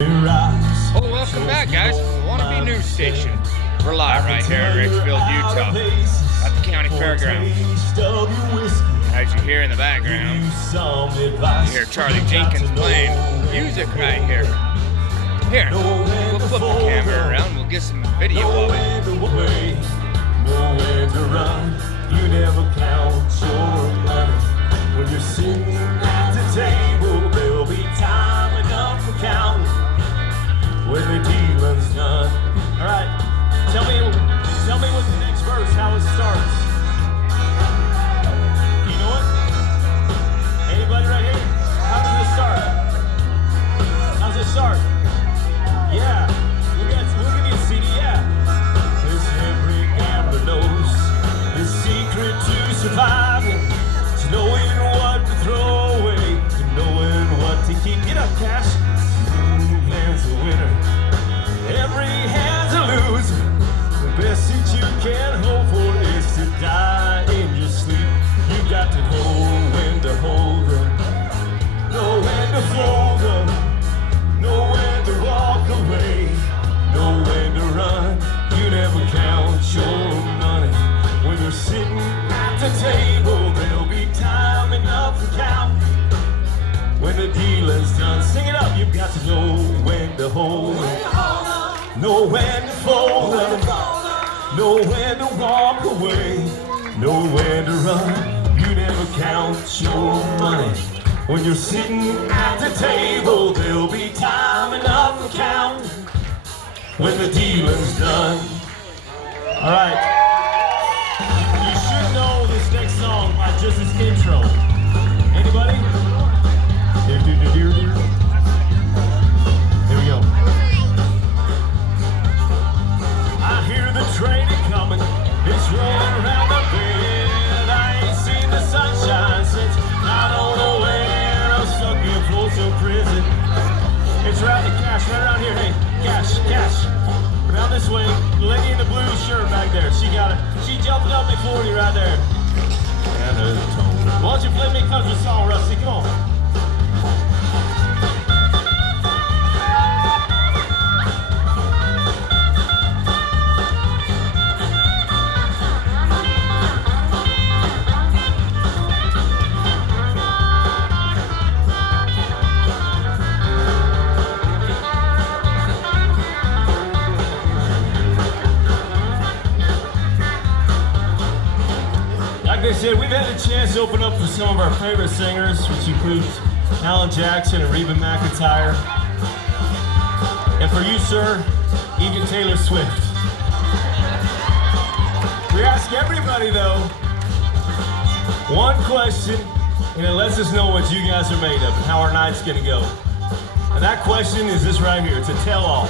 Oh, welcome back, guys, to the Wannabe News Station. We're live right here in Richfield, Utah, at the county fairgrounds. As you hear in the background, you hear Charley Jenkins playing music right here. Here, we'll flip the camera around, we'll get some video of it. Nowhere to run, you never count your money. When you're sitting at the table, there'll be time enough for counting when the dealing's done. All right, tell me what the next verse, how it starts. You know it? Anybody right here? How does it start? How's it start? Yeah, we'll give you a CD, yeah. 'Cause every gambler knows the secret to surviving is knowing what to throw away and knowing what to keep. Get up, Cash. Hand's a winner. Every hand's a loser. The best that you can hope for is to die in your sleep. You got to know when to hold up, know when to fold up, know when to walk away, know when to run. You never count your money. When you're sitting at the table, there'll be time enough to count. When the dealing's done, sing it up. You've got to know when to hold up, know when to fold up, know when to walk away, know when to run. You never count your money. When you're sitting at the table, there'll be time enough to count when the dealing's done. All right. You should know this next song by just its intro. Anybody? Here we go. I hear the train coming, it's rolling around the bend. I ain't seen the sunshine since I don't know when. I'm stuck in Folsom Prison. It's right to Cash, right around here. Hey, Cash, around this way. The lady in the blue shirt back there, she got it. She jumped up before you right there. Why don't you play me a country song, Rusty? Come on. Like I said, we've had a chance to open up for some of our favorite singers, which includes Alan Jackson and Reba McEntire. And for you, sir, even Taylor Swift. We ask everybody, though, one question, and it lets us know what you guys are made of and how our night's gonna go. And that question is this right here. It's a tell-all.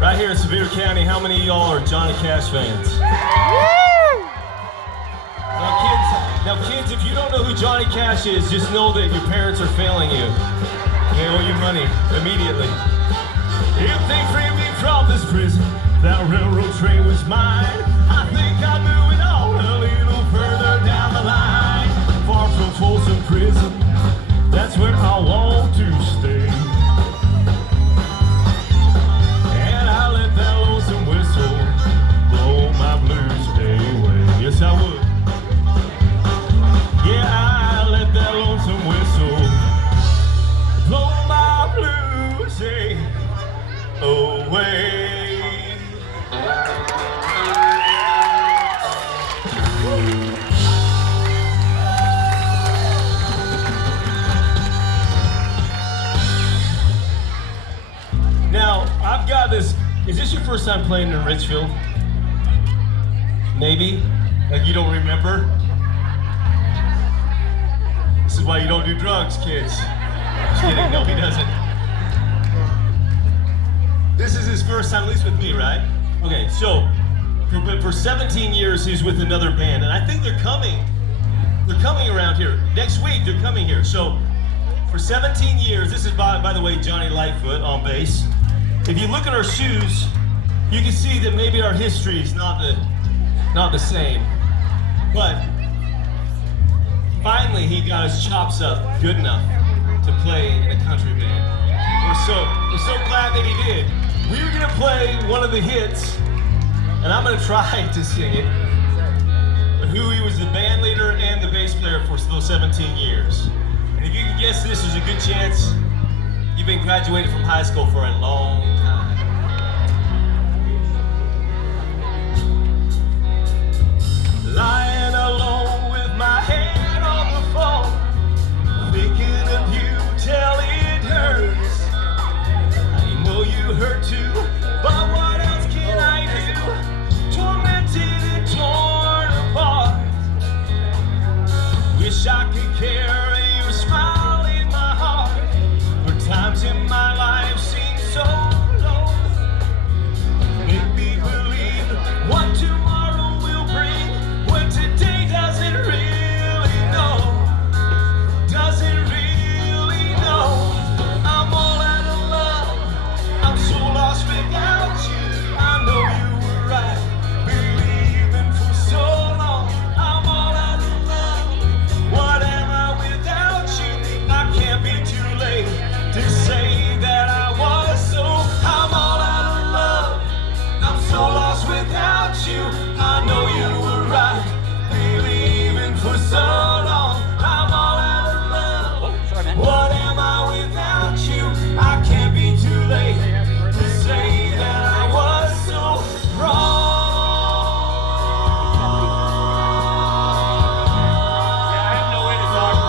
Right here in Sevier County, how many of y'all are Johnny Cash fans? Now kids, if you don't know who Johnny Cash is, just know that your parents are failing you. They owe you money immediately. If they free me from this prison, that railroad train was mine. I think I'd move it on a little further down the line. Far from Folsom Prison, that's where I want to stay. And I let that lonesome whistle blow my blues away. Yes, I would. Yeah, I let that lonesome whistle blow my blues away. Now, I've got this. Is this your first time playing in Richfield? Maybe? Like you don't remember? This is why you don't do drugs, kids. Just kidding, no, he doesn't. This is his first time, at least with me, right? Okay, so for 17 years he's with another band, and I think they're coming around here. Next week they're coming here. So for 17 years, this is by the way, Johnny Lightfoot on bass. If you look at our shoes, you can see that maybe our history is not the same. But finally, he got his chops up good enough to play in a country band. We're glad that he did. We were gonna play one of the hits, and I'm gonna try to sing it. But who he was the band leader and the bass player for those 17 years. And if you can guess this, there's a good chance you've been graduated from high school for a long time. Lying alone with my head on the phone, thinking of you till it hurts. I know you hurt too, but what else can I do? Tormented and torn apart. Wish I could carry your smile in my heart, but times in my life seem so low. Make me believe what tomorrow will bring, when today doesn't really know. Doesn't really know. I'm all out of love. I'm so lost without you. I know you were right, believing for so long. I'm all out of love. What am I without you? I can't be too late to say that I was so. I'm all out of love. I'm so lost without you. I know you were right, believing for so long. I'm all out of love. What am I without you? I can't be too late to say that I was so wrong. I have no way to talk to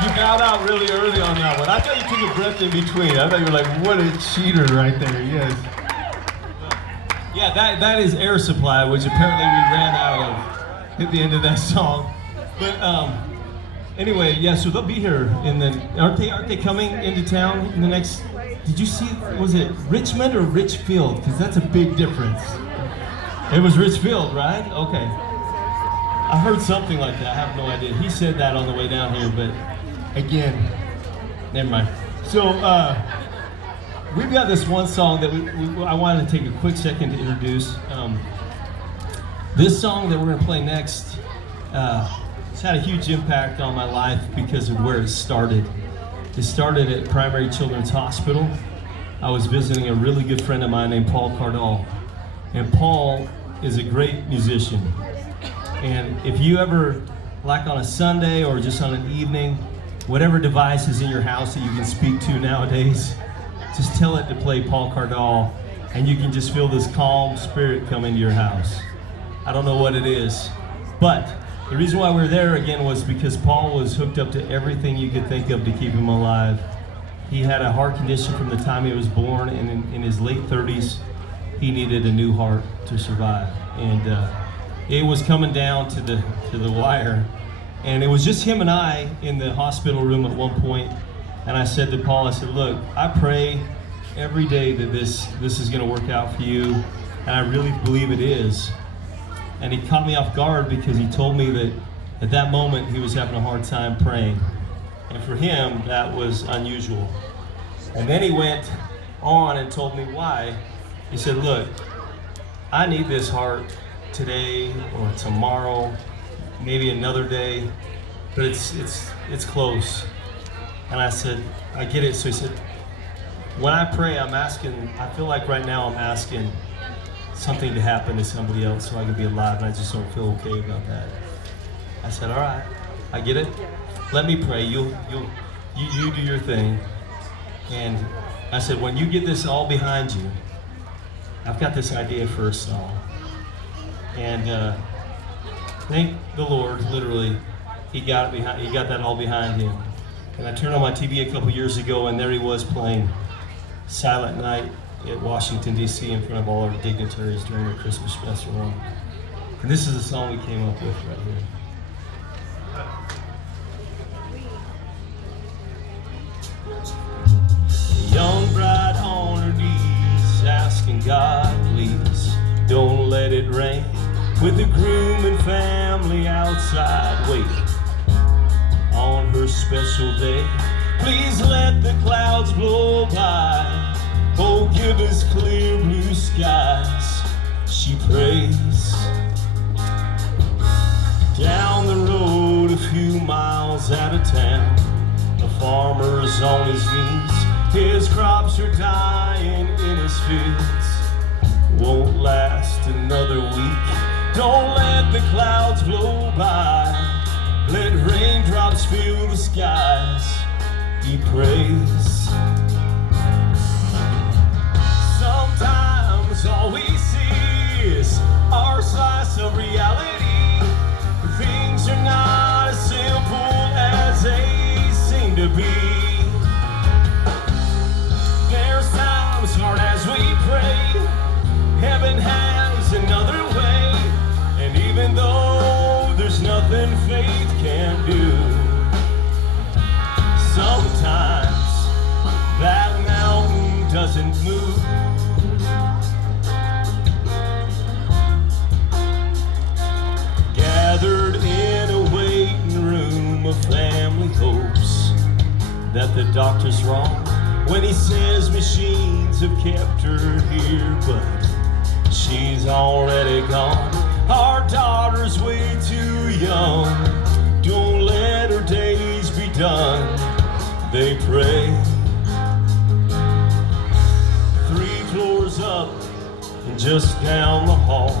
you. You bowed out really early on that one. I thought you took a breath in between. I thought you were like, what a cheater right there. Yes. Yeah, that is Air Supply, which apparently we ran out of at the end of that song. But anyway, yeah, so they'll be here in the, aren't they coming into town in the next, did you see, was it Richmond or Richfield? Because that's a big difference. It was Richfield, right? Okay. I heard something like that, I have no idea. He said that on the way down here, but again, never mind. So, we've got this one song that I wanted to take a quick second to introduce. This song that we're going to play next, it's had a huge impact on my life because of where it started. It started at Primary Children's Hospital. I was visiting a really good friend of mine named Paul Cardall. And Paul is a great musician. And if you ever, like on a Sunday or just on an evening, whatever device is in your house that you can speak to nowadays, just tell it to play Paul Cardall, and you can just feel this calm spirit come into your house. I don't know what it is, but the reason why we're there again was because Paul was hooked up to everything you could think of to keep him alive. He had a heart condition from the time he was born, and in his late 30s, he needed a new heart to survive. And it was coming down to the wire, and it was just him and I in the hospital room at one point. And I said to Paul, I said, look, I pray every day that this is going to work out for you, and I really believe it is. And he caught me off guard because he told me that at that moment he was having a hard time praying. And for him, that was unusual. And then he went on and told me why. He said, look, I need this heart today or tomorrow, maybe another day, but it's close. And I said, I get it. So he said, when I pray, I'm asking, I feel like right now I'm asking something to happen to somebody else so I can be alive, and I just don't feel okay about that. I said, all right, I get it. Let me pray. You do your thing. And I said, when you get this all behind you, I've got this idea for a song. And thank the Lord, literally, he got that all behind him. And I turned on my TV a couple years ago, and there he was playing Silent Night at Washington, D.C. in front of all our dignitaries during our Christmas festival. And this is a song we came up with right here. Young bride on her knees, asking God, please, don't let it rain. With the groom and family outside waiting on her special day. Please let the clouds blow by. Oh, give us clear blue skies, she prays. Down the few miles out of town. The farmer's on his knees, his crops are dying in his fields. Won't last another week, don't let the clouds blow by. Let raindrops fill the skies, he prays. Sometimes all we see is our slice of reality. Things are not as simple as they seem to be. There's times hard as we pray, heaven has another way. And even though there's nothing faith can do, sometimes that mountain doesn't move. Gathered in a waiting room, a family hopes that the doctor's wrong when he says machines have kept her here, but she's already gone. Our daughter's way too young, don't let her days be done, they pray. 3 floors up and just down the hall,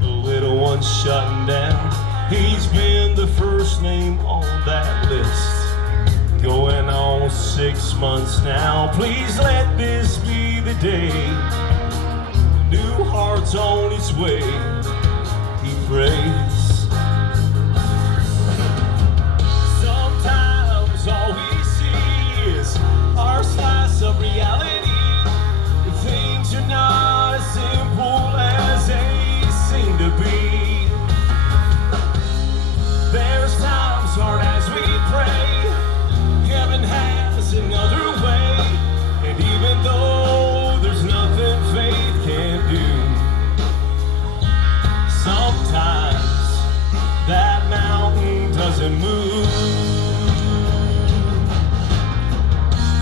the little one's shutting down. He's been the first name on that list, going on 6 months now. Please let this be the day, new heart's on its way, he prays. Sometimes all we see is our slice of reality. Things are not as simple as they seem to be. There's times hard as we pray, heaven has another way. And even though there's nothing faith can do, sometimes that mountain doesn't move.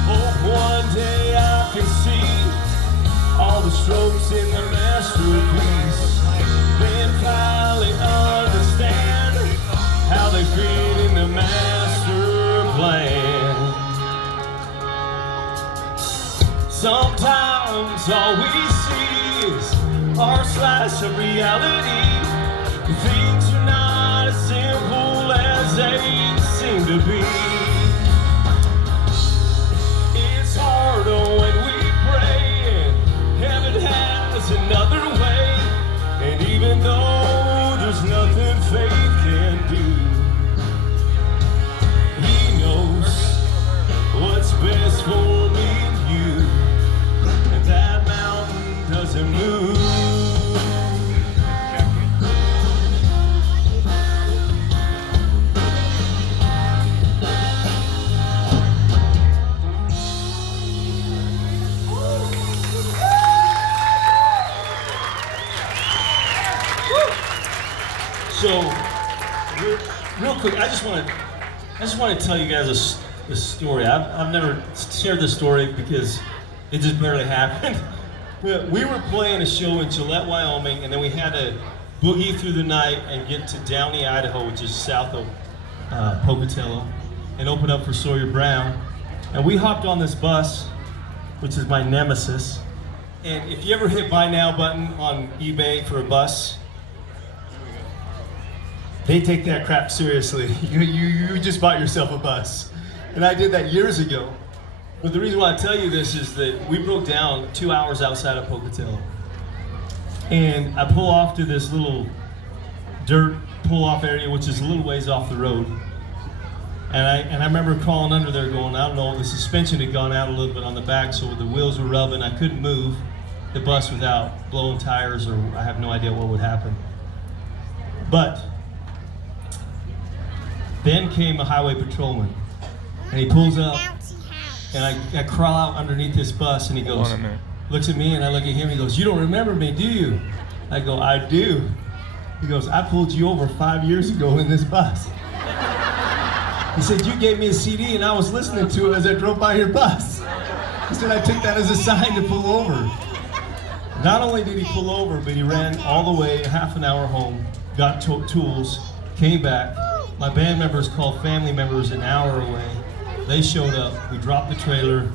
Hope one day I can see all the strokes in the masterpiece, then finally understand how they fit in the master plan. Sometimes all we see is our slice of reality. Things are not as simple as they seem to be. It's harder when we pray, and heaven has another way. And even though there's nothing faith can do, he knows what's best for me and you, and that mountain doesn't move. So, real quick, I just want to tell you guys a story. I've never shared this story because it just barely happened. We were playing a show in Gillette, Wyoming, and then we had to boogie through the night and get to Downey, Idaho, which is south of Pocatello, and open up for Sawyer Brown. And we hopped on this bus, which is my nemesis. And if you ever hit buy now button on eBay for a bus, they take that crap seriously. You just bought yourself a bus. And I did that years ago. But the reason why I tell you this is that we broke down 2 hours outside of Pocatello. And I pull off to this little dirt pull-off area, which is a little ways off the road. And I remember crawling under there going, I don't know, the suspension had gone out a little bit on the back, so the wheels were rubbing. I couldn't move the bus without blowing tires, or I have no idea what would happen. But then came a highway patrolman, and he pulls up, and I crawl out underneath this bus, and he goes, looks at me, and I look at him, he goes, "You don't remember me, do you?" I go, "I do." He goes, "I pulled you over 5 years ago in this bus." He said, "You gave me a CD and I was listening to it as I drove by your bus." He said, "I took that as a sign to pull over." Not only did he pull over, but he ran all the way half an hour home, got tools, came back, My band members called family members an hour away. They showed up, we dropped the trailer,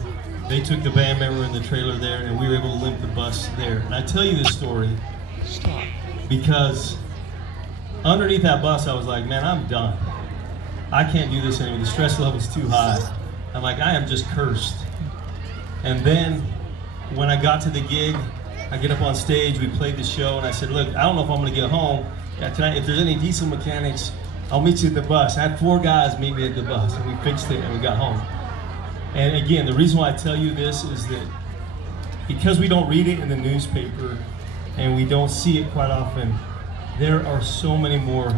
they took the band member in the trailer there, and we were able to limp the bus there. And I tell you this story because underneath that bus I was like, man, I'm done. I can't do this anymore. The stress level's too high. I'm like, I am just cursed. And then when I got to the gig, I get up on stage, we played the show, and I said, look, I don't know if I'm gonna get home. Tonight, if there's any diesel mechanics, I'll meet you at the bus. I had 4 guys meet me at the bus, and we fixed it, and we got home. And again, the reason why I tell you this is that because we don't read it in the newspaper, and we don't see it quite often, there are so many more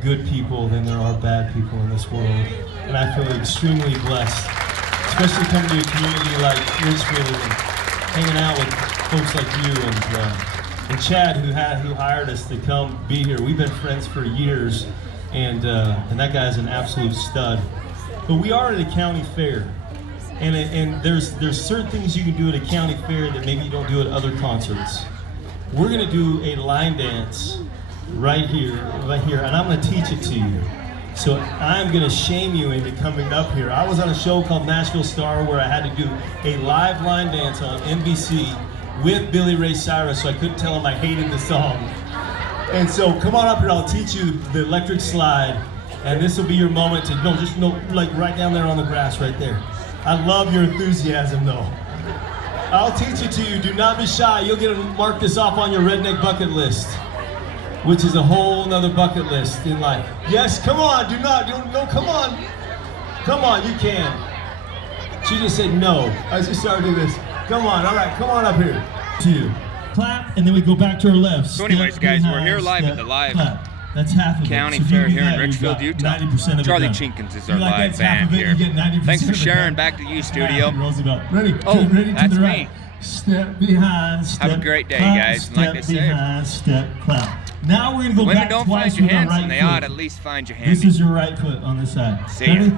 good people than there are bad people in this world. And I feel extremely blessed, especially coming to a community like Richfield and hanging out with folks like you and Chad who hired us to come be here. We've been friends for years, and that guy's an absolute stud. But we are at a county fair, and there's certain things you can do at a county fair that maybe you don't do at other concerts. We're gonna do a line dance right here, and I'm gonna teach it to you. So I'm gonna shame you into coming up here. I was on a show called Nashville Star where I had to do a live line dance on NBC with Billy Ray Cyrus, so I couldn't tell him I hated the song. And so come on up here, I'll teach you the electric slide, and this will be your moment to, like right down there on the grass right there. I love your enthusiasm though. I'll teach it to you, do not be shy. You'll get to mark this off on your redneck bucket list, which is a whole nother bucket list in life. Yes, come on, come on. Come on, you can. She just said no. I just started doing this. Come on, all right, come on up here. 2. Clap, and then we go back to our left. So anyways, guys, we're here live at the live That's half of county it. So fair here in that, Richfield, Utah. 90% of Charley it Jenkins is You our like live that's half band of it, here. you get 90% Thanks for of it sharing. back. Back to you, studio. Ready, Oh, ready that's to the me. right. Step behind, step, Have a great day, clap, guys. And like step I said, behind, step, clap. Now we're gonna go women back don't twice find your with our hands, right and they foot. ought to at least find your This handy. is your right foot on this side. See ya. Ready?